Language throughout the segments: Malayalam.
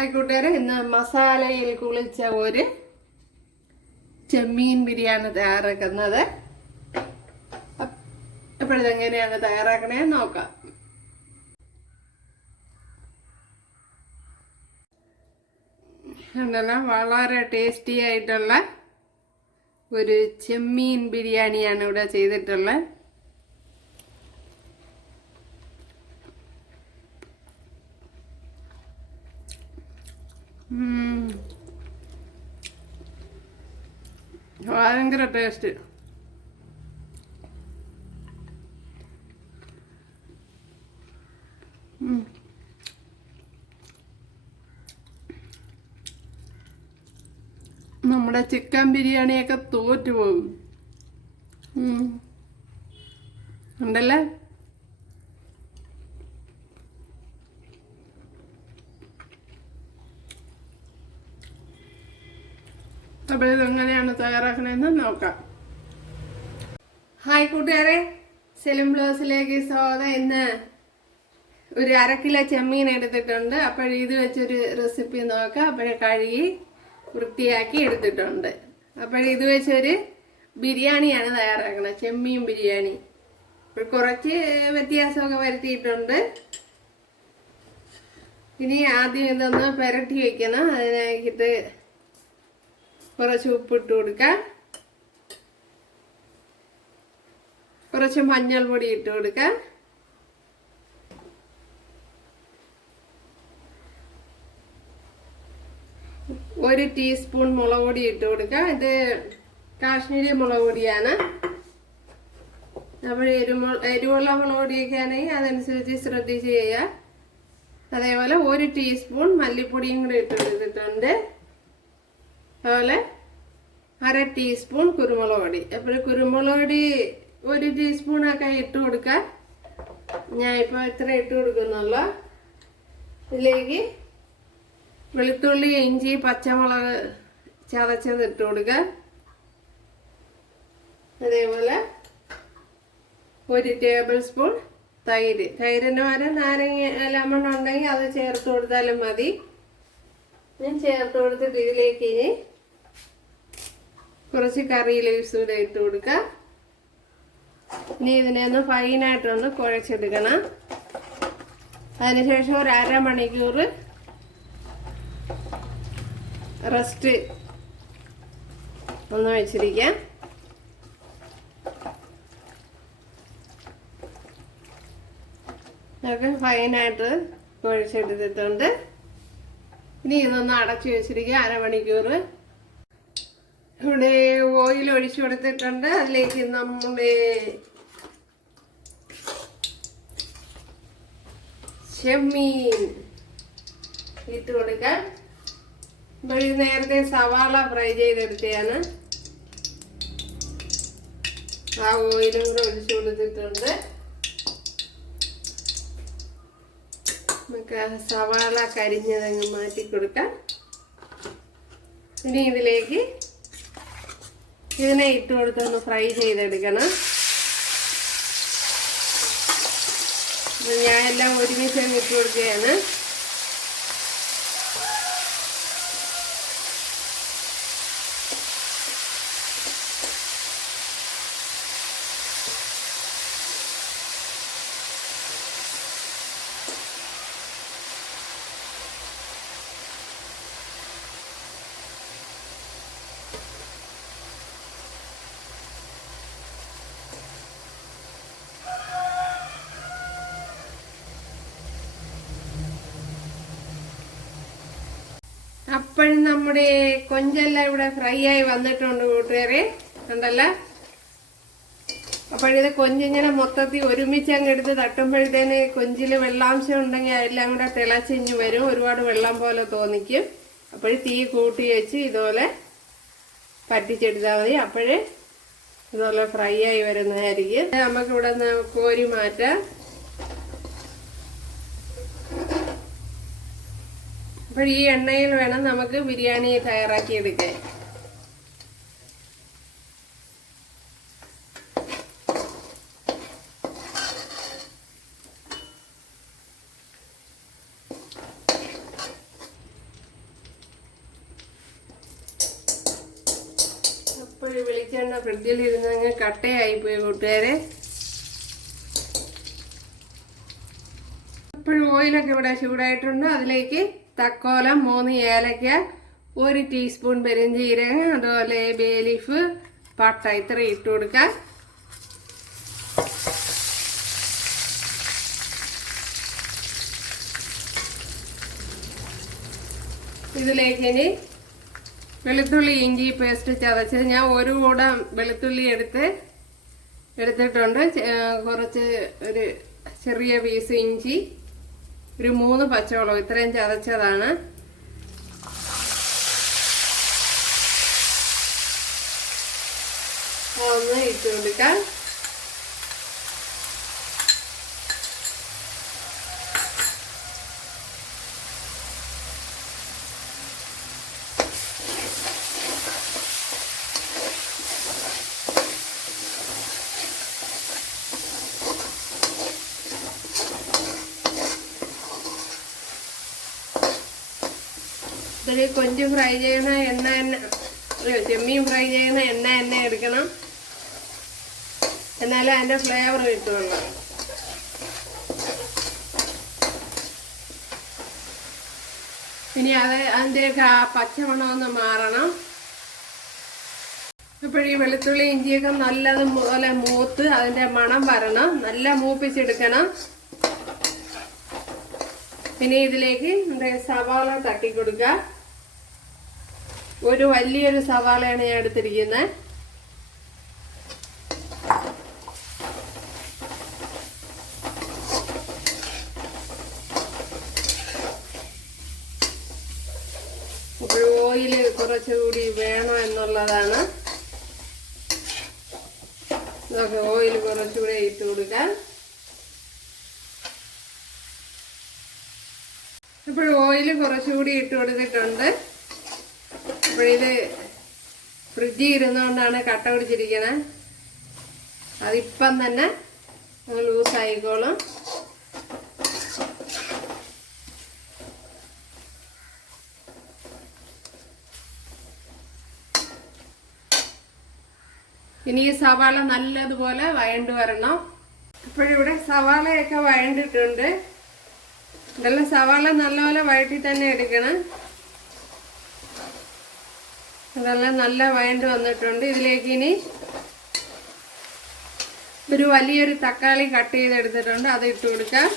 ആയിക്കോട്ടെ. ഇന്ന് മസാലയിൽ കുളിച്ച ഒരു ചെമ്മീൻ ബിരിയാണി തയ്യാറാക്കുന്നത്. അപ്പോഴിതെങ്ങനെയാണ് തയ്യാറാക്കണേ നോക്കാം. ഉണ്ടല്ലോ, വളരെ ടേസ്റ്റി ആയിട്ടുള്ള ഒരു ചെമ്മീൻ ബിരിയാണിയാണ് ഇവിടെ ചെയ്തിട്ടുള്ളത്. ഭയങ്കര ടേസ്റ്റ്. നമ്മുടെ ചിക്കൻ ബിരിയാണിയൊക്കെ തോറ്റുപോകും. ഉണ്ടല്ലേ? അപ്പോൾ ഇതെങ്ങനെയാണ് തയ്യാറാക്കണമെന്ന് നോക്കാം. ഹായ് കൂട്ടുകാരെ, സെലിം ബ്ലോസിലേക്ക് സ്വാഗതം. ഇന്ന് ഒരു 1/2 കിലോ ചെമ്മീൻ എടുത്തിട്ടുണ്ട്. ഇത് വെച്ചൊരു റെസിപ്പി നോക്കാം. കഴുകി വൃത്തിയാക്കി എടുത്തിട്ടുണ്ട്. ഇത് വെച്ചൊരു ബിരിയാണിയാണ് തയ്യാറാക്കുന്നത്, ചെമ്മീൻ ബിരിയാണി. കുറച്ച് വ്യത്യാസമൊക്കെ വരുത്തിയിട്ടുണ്ട്. ഇനി ആദ്യം ഇതൊന്ന് പുരട്ടി വെക്കണം. അതിനായിട്ട് കുറച്ച് ഉപ്പിട്ട് കൊടുക്കാം, കുറച്ച് മഞ്ഞൾപ്പൊടി ഇട്ട് കൊടുക്കാം, ഒരു ടീസ്പൂൺ മുളക് പൊടി ഇട്ട് കൊടുക്കാം. ഇത് കാശ്മീരി മുളക് പൊടിയാണ്. അപ്പോൾ എരിവുള്ള മുളക് പൊടിയൊക്കെ ആണെങ്കിൽ അതനുസരിച്ച് ശ്രദ്ധിച്ച് ചെയ്യാം. അതേപോലെ ഒരു ടീസ്പൂൺ മല്ലിപ്പൊടിയും കൂടി ഇട്ട് കൊടുത്തിട്ടുണ്ട്. അതുപോലെ 1/2 ടീസ്പൂൺ കുരുമുളക് പൊടി. അപ്പോൾ കുരുമുളക് പൊടി 1 ടീസ്പൂണൊക്കെ ഇട്ട് കൊടുക്കാം. ഞാൻ ഇപ്പോൾ ഇത്ര ഇട്ട് കൊടുക്കുന്നുള്ളൂ. ഇതിലേക്ക് വെളുത്തുള്ളി, ഇഞ്ചി, പച്ചമുളക് ചതച്ചത് ഇട്ട് കൊടുക്കുക. അതേപോലെ 1 ടേബിൾ സ്പൂൺ തൈര്. തൈരിന് പകരം നാരങ്ങ ലെമൺ ഉണ്ടെങ്കിൽ അത് ചേർത്ത് കൊടുത്താലും മതി. ഞാൻ ചേർത്ത് കൊടുത്തിട്ട് ഇതിലേക്ക് ഇനി കുറച്ച് കറി ലീവ്സ് കൂടെ ഇട്ട് കൊടുക്കാം. ഇനി ഇതിനെ ഒന്ന് ഫൈനായിട്ടൊന്ന് കുഴച്ചെടുക്കണം. അതിനുശേഷം ഒരു 1/2 മണിക്കൂർ റെസ്റ്റ് ഒന്ന് വെച്ചിരിക്കാം. നമുക്ക് ഫൈനായിട്ട് കുഴച്ചെടുത്തിട്ടുണ്ട്. ഇനി ഇതൊന്ന് അടച്ചു വെച്ചിരിക്കുക 1/2 മണിക്കൂർ. ഇവിടെ ഓയിൽ ഒഴിച്ചു കൊടുത്തിട്ടുണ്ട്. അതിലേക്ക് നമ്മുടെ ചെമ്മീൻ ഇട്ട് കൊടുക്കാം. അപ്പോൾ ഇത് നേരത്തെ സവാള ഫ്രൈ ചെയ്തെടുത്തതാണ്. ആ ഓയിലും കൂടെ ഒഴിച്ചു കൊടുത്തിട്ടുണ്ട്. നമുക്ക് സവാള കരിഞ്ഞതങ്ങ് മാറ്റി കൊടുക്കാം. ഇനി ഇതിലേക്ക് ഇതിനെ ഇട്ട് കൊടുത്തൊന്ന് ഫ്രൈ ചെയ്തെടുക്കണം. ഞാൻ എല്ലാം ഒരുമിച്ച് അങ്ങ് ഇട്ട് കൊടുക്കുകയാണ്. അപ്പോഴും നമ്മുടെ കൊഞ്ചെല്ലാം ഇവിടെ ഫ്രൈ ആയി വന്നിട്ടുണ്ട് കൂട്ടുകാരെ, കണ്ടല്ലോ. അപ്പോഴിത് കൊഞ്ചിങ്ങനെ മൊത്തത്തിൽ ഒരുമിച്ച് അങ്ങ് എടുത്ത് തട്ടുമ്പോഴത്തേന് കൊഞ്ചില് വെള്ളാംശം ഉണ്ടെങ്കിൽ അതെല്ലാം കൂടെ തിളച്ചിഞ്ഞ് വരും. ഒരുപാട് വെള്ളം പോലെ തോന്നിക്കും. അപ്പോഴും തീ കൂട്ടി വെച്ച് ഇതുപോലെ പറ്റിച്ചെടുത്താൽ മതി. അപ്പോഴേ ഇതുപോലെ ഫ്രൈ ആയി വരുന്നതായിരിക്കും. നമുക്കിവിടെ നിന്ന് കോരി മാറ്റാം. അപ്പോൾ ഈ എണ്ണയിൽ വേണം നമുക്ക് ബിരിയാണി തയ്യാറാക്കി എടുക്കാൻ. ഈ വെളിച്ചെണ്ണ ഫ്രിഡ്ജിലിരുന്നങ്ങ് കട്ടയായിപ്പോയി കൂട്ടുകാരെ. ഇപ്പോഴും ഓയിലൊക്കെ ഇവിടെ ചൂടായിട്ടുണ്ട്. അതിലേക്ക് തക്കോലം, 3 ഏലക്ക, 1 ടീസ്പൂൺ പെരുംജീരകം, അതുപോലെ ബേ ലീഫ്, പട്ട ഇത്ര ഇട്ട് കൊടുക്കാം. ഇതിലേക്ക് ഇനി വെളുത്തുള്ളി ഇഞ്ചി പേസ്റ്റ് ചതച്ചത്, ഞാൻ 1 കൂടം വെളുത്തുള്ളി എടുത്തിട്ടുണ്ട്. കുറച്ച് ഒരു ചെറിയ പീസ് ഇഞ്ചി, ഒരു 3 പച്ചമുളക് ഇത്രയും ചതച്ചതാണ്. ഒന്ന് ഇട്ട് കൊടുക്കാം. ഇതിൽ കൊഞ്ച് ഫ്രൈ ചെയ്യുന്ന എണ്ണ ചെമ്മീൻ ഫ്രൈ ചെയ്യുന്ന എണ്ണ എടുക്കണം, എന്നാലേ അതിൻ്റെ ഫ്ലേവർ കിട്ടുള്ളൂ. ഇനി അതിൻ്റെയൊക്കെ ആ പച്ചമണമൊന്ന് മാറണം. ഇപ്പോഴീ വെളുത്തുള്ളി ഇഞ്ചിയൊക്കെ നല്ലതുപോലെ മൂത്ത് അതിൻ്റെ മണം വരണം, നല്ല മൂപ്പിച്ചെടുക്കണം. ഇനി ഇതിലേക്ക് സവാള തട്ടി കൊടുക്കുക. ഒരു വലിയൊരു സവാളയാണ് ഞാൻ എടുത്തിരിക്കുന്നത്. ഇപ്പോൾ ഓയില് കുറച്ചുകൂടി വേണം എന്നുള്ളതാണ്. നമുക്ക് ഓയിൽ കുറച്ചുകൂടി ഇട്ട് കൊടുക്കാം. ഇപ്പോൾ ഓയിൽ കുറച്ചുകൂടി ഇട്ട് കൊടുത്തിട്ടുണ്ട്. അപ്പോഴിത് ഫ്രിഡ്ജിൽ ഇരുന്നുകൊണ്ടാണ് കട്ട പിടിച്ചിരിക്കുന്നത്. അതിപ്പം തന്നെ ലൂസായിക്കോളും. ഇനി ഈ സവാള നല്ലതുപോലെ വഴണ്ട് വരണം. ഇപ്പോഴിവിടെ സവാളയൊക്കെ വഴണ്ടിട്ടുണ്ട്. ഇതെല്ലാം സവാള നല്ലപോലെ വഴറ്റി തന്നെ എടുക്കണം. ഇതെല്ലാം നല്ല വഴണ്ട് വന്നിട്ടുണ്ട്. ഇതിലേക്ക് ഇനി ഒരു വലിയൊരു തക്കാളി കട്ട് ചെയ്തെടുത്തിട്ടുണ്ട്, അത് ഇട്ട് കൊടുക്കാം.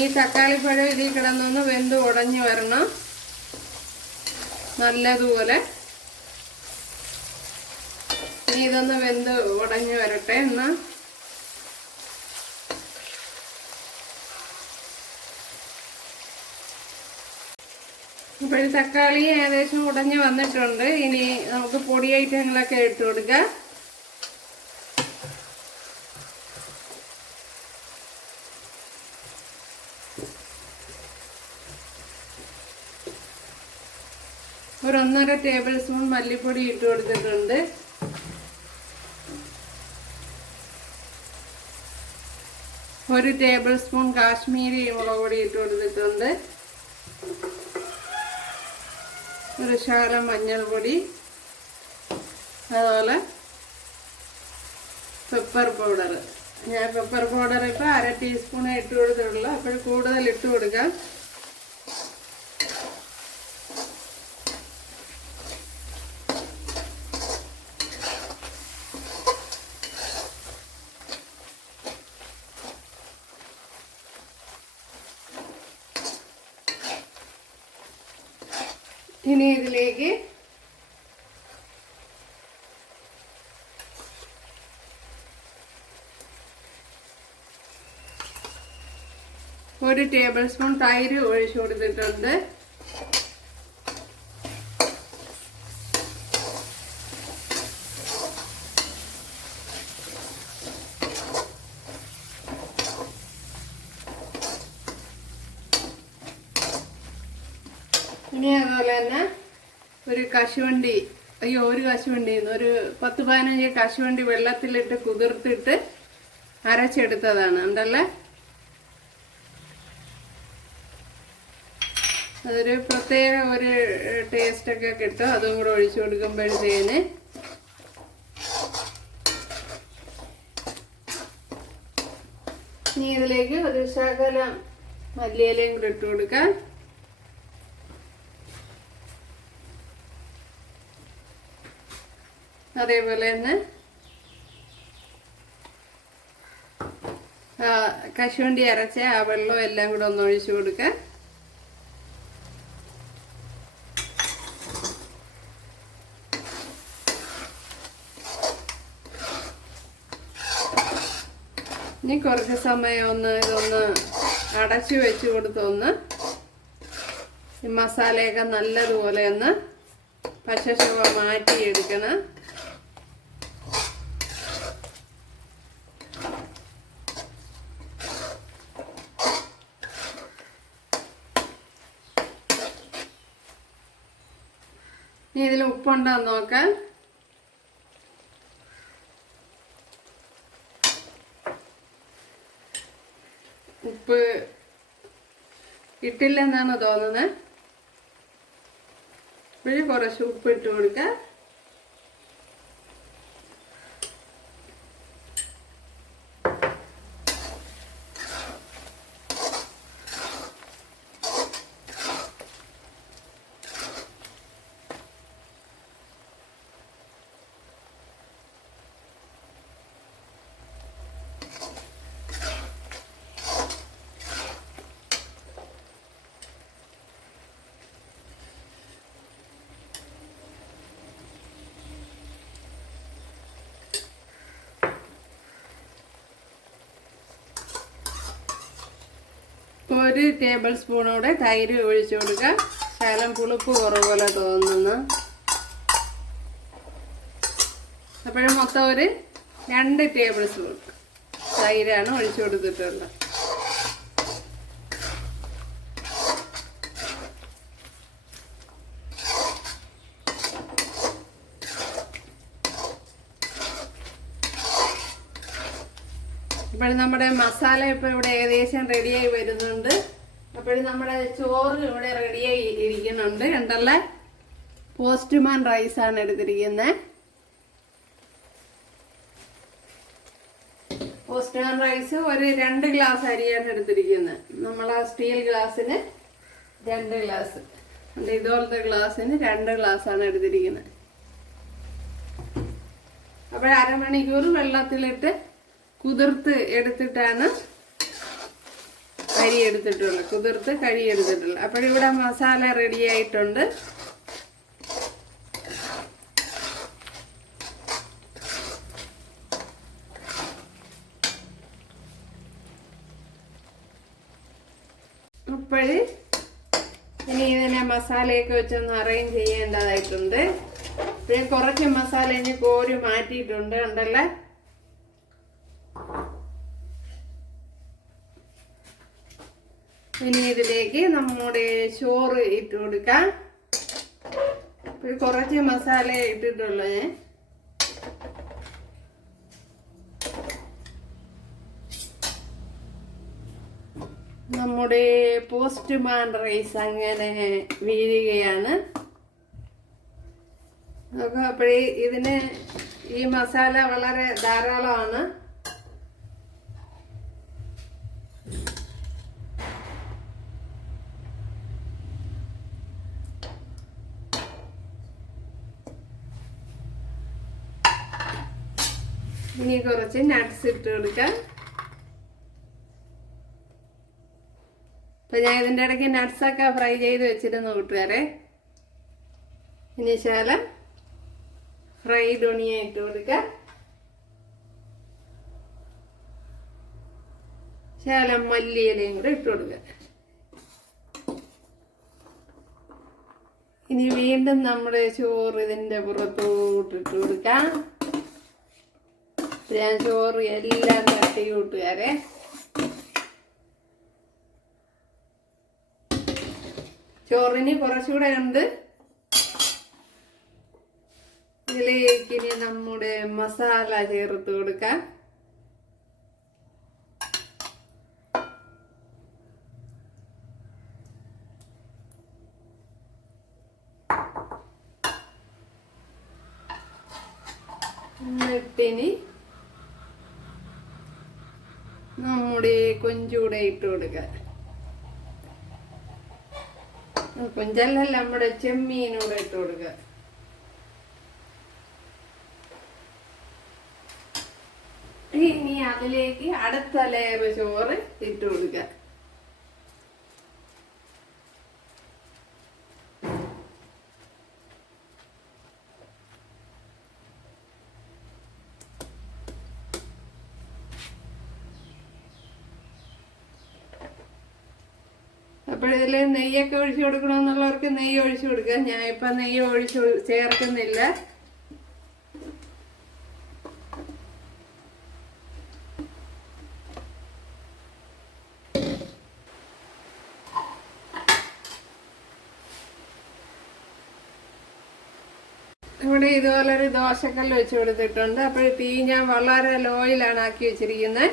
ഈ തക്കാളിപ്പഴം ഇതിൽ കിടന്നൊന്ന് വെന്ത് ഉടഞ്ഞു വരണം നല്ലതുപോലെ. ഇനി ഇതൊന്ന് വെന്ത് ഉടഞ്ഞു വരട്ടെ. എന്നാ ഇപ്പോൾ തക്കാളി ഏകദേശം ഉടഞ്ഞു വന്നിട്ടുണ്ട്. ഇനി നമുക്ക് പൊടി ഐറ്റങ്ങളൊക്കെ ഇട്ട് കൊടുക്കാം. ഒരു 1.5 ടേബിൾ സ്പൂൺ മല്ലിപ്പൊടി ഇട്ട് കൊടുത്തിട്ടുണ്ട്. ഒരു ടേബിൾ സ്പൂൺ കാശ്മീരി മുളക് പൊടി ഇട്ട് കൊടുത്തിട്ടുണ്ട്. ഒരു ശകലം മഞ്ഞൾപ്പൊടി, അതുപോലെ പെപ്പർ പൗഡർ. ഞാൻ പെപ്പർ പൗഡർ ഇപ്പോൾ 1/2 ടീസ്പൂണേ ഇട്ട് കൊടുത്തിട്ടുള്ളൂ. അപ്പോൾ കൂടുതൽ ഇട്ട് കൊടുക്കാം. ഇനി ഇതിലേക്ക് ഒരു ടേബിൾ സ്പൂൺ തൈര് ഒഴിച്ചു കൊടുത്തിട്ടുണ്ട്. ഇനി അതുപോലെ തന്നെ ഒരു കശുവണ്ടി, ഒരു കശുവണ്ടി, ഒരു 10-15 കശുവണ്ടി വെള്ളത്തിലിട്ട് കുതിർത്തിട്ട് അരച്ചെടുത്തതാണ്. ഉണ്ടല്ലേ, അതൊരു പ്രത്യേക ഒരു ടേസ്റ്റൊക്കെ കിട്ടും. അതും കൂടെ ഒഴിച്ചു കൊടുക്കുമ്പോഴത്തേന് ഇനി ഇതിലേക്ക് ഒരു ശകലം മല്ലിയിലയും കൂടെ ഇട്ട് കൊടുക്കാം. അതേപോലെ തന്നെ കശുവണ്ടി അരച്ച ആ വെള്ളം എല്ലാം കൂടെ ഒന്ന് ഒഴിച്ചു കൊടുക്കാം. ഇനി കുറച്ച് സമയം ഇതൊന്ന് അടച്ചു വെച്ച് കൊടുത്തൊന്ന് ഈ മസാലയൊക്കെ നല്ലതുപോലെ ഒന്ന് പച്ചച്ചുവ മാറ്റിയെടുക്കണം. ഇനി ഇതിൽ ഉപ്പുണ്ടോ നോക്കാം. ഉപ്പ് ഇട്ടില്ലെന്നാണ് തോന്നുന്നത്. ഇപ്പോഴും കുറച്ച് ഉപ്പ് ഇട്ട് കൊടുക്കാം. ഒരു ടേബിൾ സ്പൂണോടെ തൈര് ഒഴിച്ചു കൊടുക്കാം. ശകലം പുളിപ്പ് കുറവുപോലെ തോന്നുന്നു. അപ്പോഴും മൊത്തം ഒരു 2 ടേബിൾ സ്പൂൺ തൈരാണ് ഒഴിച്ചു കൊടുത്തിട്ടുള്ളത്. അപ്പോഴും നമ്മുടെ മസാല ഇപ്പോൾ ഇവിടെ ഏകദേശം റെഡിയായി വരുന്നുണ്ട്. അപ്പോഴും നമ്മുടെ ചോറ് ഇവിടെ റെഡിയായി ഇരിക്കുന്നുണ്ട്. കണ്ടല്ലേ, പോസ്റ്റ്മാൻ റൈസാണ് എടുത്തിരിക്കുന്നത്. പോസ്റ്റ്മാൻ റൈസ് ഒരു 2 ഗ്ലാസ് അരിയാണ് എടുത്തിരിക്കുന്നത്. നമ്മൾ ആ സ്റ്റീൽ ഗ്ലാസ്സിന് 2 ഗ്ലാസ്, ഇതുപോലത്തെ ഗ്ലാസ്സിന് 2 ഗ്ലാസ്സാണ് എടുത്തിരിക്കുന്നത്. അപ്പോൾ അരമണിക്കൂർ വെള്ളത്തിലിട്ട് കുതിർത്ത് എടുത്തിട്ടാണ് അരി എടുത്തിട്ടുള്ളത്, കുതിർത്ത് കഴുകി എടുത്തിട്ടുള്ളത്. അപ്പോഴിവിടെ മസാല റെഡി ആയിട്ടുണ്ട്. അപ്പോഴ് ഇനി ഇതിനെ മസാലയൊക്കെ വെച്ചൊന്ന് അറേഞ്ച് ചെയ്യേണ്ടതായിട്ടുണ്ട്. പിന്നെ കുറച്ച് മസാല ഇനി കോരി മാറ്റിയിട്ടുണ്ട്. കണ്ടല്ലേ, ഇനി ഇതിലേക്ക് നമ്മുടെ ചോറ് ഇട്ട് കൊടുക്കാം. കുറച്ച് മസാല ഇട്ടിട്ടുള്ളൂ ഞാൻ. നമ്മുടെ പോസ്റ്റ്മാൻ റൈസ് അങ്ങനെ വീഴുകയാണ്. അപ്പോഴേ ഇതിന് ഈ മസാല വളരെ ധാരാളമാണ്. ഇനി കുറച്ച് നട്ട്സ് ഇട്ട് കൊടുക്കാം. അപ്പൊ ഞാൻ ഇതിൻ്റെ ഇടയ്ക്ക് നട്ട്സൊക്കെ ഫ്രൈ ചെയ്ത് വെച്ചിരുന്നു കൂട്ടുകാരെ. ഇനി ശകലം ഫ്രൈഡ് ഒണിയൻ ഇട്ട് കൊടുക്കാം. ശകലം മല്ലിയിലയും കൂടെ ഇട്ട് കൊടുക്കാം. ഇനി വീണ്ടും നമ്മുടെ ചോറ് ഇതിൻ്റെ പുറത്തോട്ടിട്ട് കൊടുക്കാം. ഞാൻ ചോറ് എല്ലാം തട്ടി കൂട്ടുകാരെ. ചോറിന് കുറച്ചുകൂടെ ഉണ്ട്. ഇതിലേക്ക് ഇനി നമ്മുടെ മസാല ചേർത്ത് കൊടുക്കാം. എന്നിട്ടിനി നമ്മുടെ കൊഞ്ചൂടെ ഇട്ട് കൊടുക്കുക. കൊഞ്ചല്ലല്ല, നമ്മുടെ ചെമ്മീനൂടെ ഇട്ട് കൊടുക്കുക. ഇനി അതിലേക്ക് അടുത്ത ലെയർ ചോറ് ഇട്ട് കൊടുക്കുക. അപ്പോഴിതിൽ നെയ്യൊക്കെ ഒഴിച്ചു കൊടുക്കണമെന്നുള്ളവർക്ക് നെയ്യ് ഒഴിച്ചു കൊടുക്കുക. ഞാൻ ഇപ്പം നെയ്യ് ഒഴിച്ചു ചേർക്കുന്നില്ല. ഇവിടെ ഇതുപോലൊരു ദോശക്കല്ല് വെച്ച് കൊടുത്തിട്ടുണ്ട്. അപ്പോൾ തീ ഞാൻ വളരെ ലോയിലാണ് ആക്കി വെച്ചിരിക്കുന്നത്.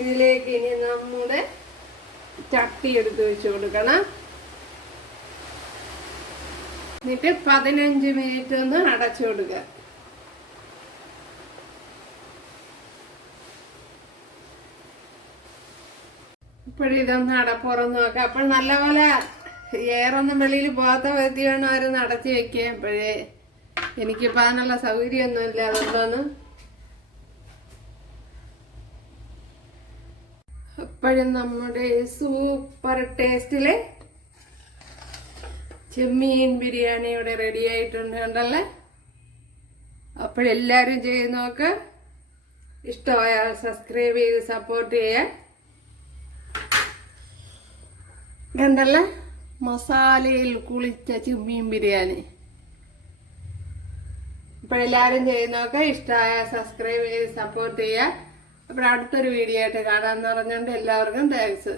ഇതിലേക്ക് ഇനി നമ്മുടെ ചട്ടി എടുത്ത് വെച്ച് കൊടുക്കണം. എന്നിട്ട് 15 മിനിറ്റ് ഒന്ന് അടച്ചു കൊടുക്കുക. ഇപ്പോഴിതൊന്ന് തുറന്ന് നോക്കാം. അപ്പോൾ നല്ലപോലെ എയറൊന്നും വെളിയിൽ പോകാത്ത വിധത്തിൽ വേണം അവരൊന്ന് അടച്ചു വെക്കുക. അപ്പോഴേ എനിക്കിപ്പോൾ അതിനുള്ള സൗകര്യമൊന്നുമില്ല. അതുകൊണ്ടാണ്. അപ്പോഴും നമ്മുടെ സൂപ്പർ ടേസ്റ്റിലെ ചെമ്മീൻ ബിരിയാണി ഇവിടെ റെഡി ആയിട്ടുണ്ട് കണ്ടല്ലേ. അപ്പോഴെല്ലാവരും ചെയ്ത് നോക്ക്. ഇഷ്ടമായാൽ സബ്സ്ക്രൈബ് ചെയ്ത് സപ്പോർട്ട് ചെയ്യാൻ. കണ്ടല്ലേ, മസാലയിൽ കുളിച്ച ചെമ്മീൻ ബിരിയാണി. ഇപ്പോഴെല്ലാവരും ചെയ്ത് നോക്കുക. ഇഷ്ടമായാൽ സബ്സ്ക്രൈബ് ചെയ്ത് സപ്പോർട്ട് ചെയ്യുക. അപ്പോൾ അടുത്തൊരു വീഡിയോ ആയിട്ട് കാണാമെന്ന് പറഞ്ഞുകൊണ്ട് എല്ലാവർക്കും താങ്ക്സ്.